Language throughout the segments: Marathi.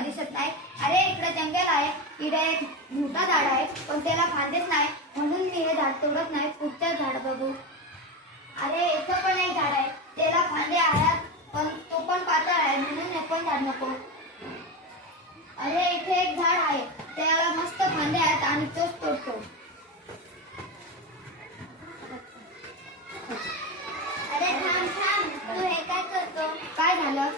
का दिसत नाही? अरे इकडे जंगल आहे, इकडे एक मोठा झाड आहे, पण त्याला फांदेच नाही, म्हणून मी हे झाड तोडत नाही. पुढचं झाड बघू. अरे इथं पण एक झाड आहे, त्याला फांदे आहेत, पण तो पण पातळ आहे, म्हणून हे पण झाड नको. अरे इथे एक झाड आहे, त्याला मस्त फांदे आहेत आणि तोच तोडतो. अरे थांब थांब, तू हे काय करतो? काय झालं?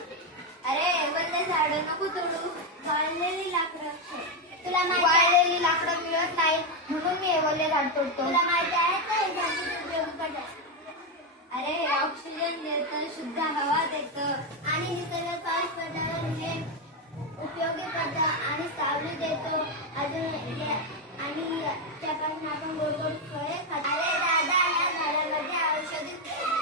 अरे वल्ले झाड नको तोडू, वाळलेली लाकडं. तुला माहिती वाळलेली लाकडं मिळत नाही, म्हणून मी हे वल्ले झाड तोडतो. तुला माहिती आहे का हे झाड किती उपयोगी पडतं? अरे हे ऑक्सिजन देतं, शुद्ध हवा देतं आणि निसर्गात पाऊस पडल्यावर हे उपयोगी पडतं आणि सावली देतो. अजून आणि त्यापासून आपण गोड गोड फळे खातो. अरे दादा, या झाडामध्ये औषधी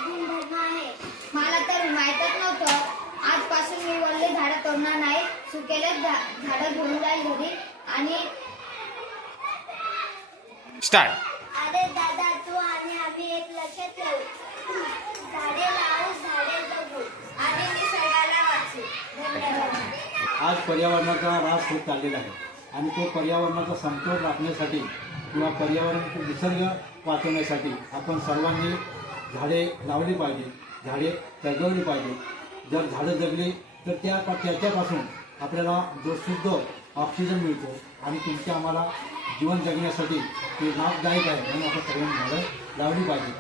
गुणधर्म आहे. मला तर माहीतच नव्हतं. आजपासून मी वल्ले झाडं तोडणार नाही, सुकेलेच झाडं घेऊन जाईल घरी आणि स्टार्ट. अरे दादा, तू आणि आम्ही एक लक्षात ठेवू, झाडे लावू, झाडे जगू आणि निसर्गाला वाचू. धन्यवाद. आज पर्यावरणाचा ऱ्हास होत चाललेला आहे आणि तो पर्यावरणाचा समतोल राखण्यासाठी किंवा पर्यावरण निसर्ग वाचवण्यासाठी आपण सर्वांनी झाडे लावली पाहिजे, झाडे जगवली पाहिजे. जर झाडं जगली तर त्याच्यापासून आपल्याला जो शुद्ध ऑक्सिजन मिळतो आणि तुमच्या आम्हाला जीवन जगण्यासाठी ते लाभदायक आहे, म्हणून आपण सर्वांनी झाडं लावली पाहिजे.